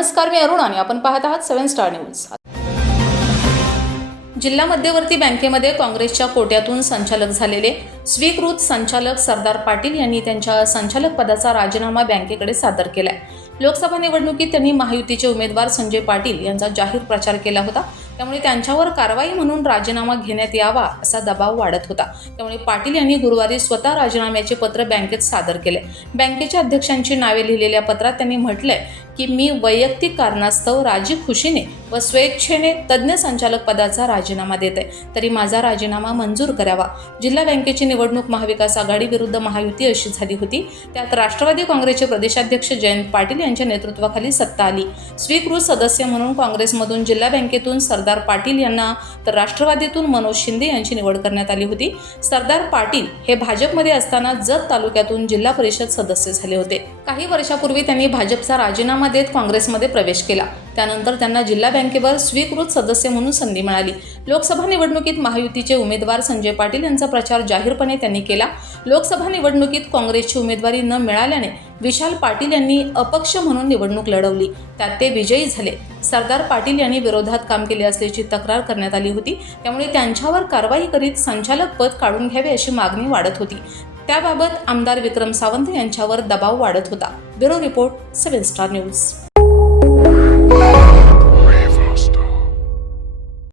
नमस्कार मी अरुण आणि आपण पाहत आहात सेव्हन स्टार न्यूज. जिल्हा मध्यवर्ती बँकेमध्ये काँग्रेसच्या कोट्यातून संचालक झालेले स्वीकृत संचालक सरदार पाटील यांनी त्यांच्या संचालक पदाचा राजीनामा बँकेकडे सादर केलाय. लोकसभा निवडणुकीत त्यांनी महायुतीचे उमेदवार संजय पाटील यांचा जाहीर प्रचार केला होता. त्यामुळे त्यांच्यावर कारवाई म्हणून राजीनामा घेण्यात यावा असा दबाव वाढत होता. त्यामुळे पाटील यांनी गुरुवारी स्वतः राजीनाम्याचे पत्र बँकेत सादर केले. बँकेच्या अध्यक्षांची नावे लिहिलेल्या पत्रात त्यांनी म्हटलंय की मी वैयक्तिक कारणास्तव राजी खुशीने व स्वेच्छेने तज्ज्ञ संचालक पदाचा राजीनामा देत आहे तरी माझा राजीनामा मंजूर करावा. जिल्हा बँकेची निवडणूक महाविकास आघाडी विरुद्ध महायुती अशी झाली होती. त्यात राष्ट्रवादी काँग्रेसचे प्रदेशाध्यक्ष जयंत पाटील यांच्या नेतृत्वाखाली सत्ता आली. स्वीकृत सदस्य म्हणून काँग्रेसमधून जिल्हा बँकेतून सरदार पाटील यांना तर राष्ट्रवादीतून मनोज शिंदे यांची निवड करण्यात आली होती. सरदार पाटील हे भाजपमध्ये असताना जत तालुक्यातून जिल्हा परिषद सदस्य झाले होते. काही वर्षापूर्वी त्यांनी भाजपचा राजीनामा देत काँग्रेसमध्ये प्रवेश केला. त्यानंतर त्यांना जिल्हा बँकेवर स्वीकृत सदस्य म्हणून संधी मिळाली. लोकसभा निवडणुकीत महायुतीचे उमेदवार संजय पाटील यांचा प्रचार जाहीरपणे त्यांनी केला. लोकसभा निवडणुकीत काँग्रेसची उमेदवारी न मिळाल्याने विशाल पाटील यांनी अपक्ष म्हणून निवडणूक लढवली. त्यात ते विजयी झाले. सरदार पाटील यांनी विरोधात काम केले असल्याची तक्रार करण्यात आली होती. त्यामुळे त्यांच्यावर कारवाई करीत संचालक पद काढून घ्यावे अशी मागणी वाढत होती. त्याबाबत आमदार विक्रम सावंत यांच्यावर दबाव वाढत होता. Bureau report seven star news.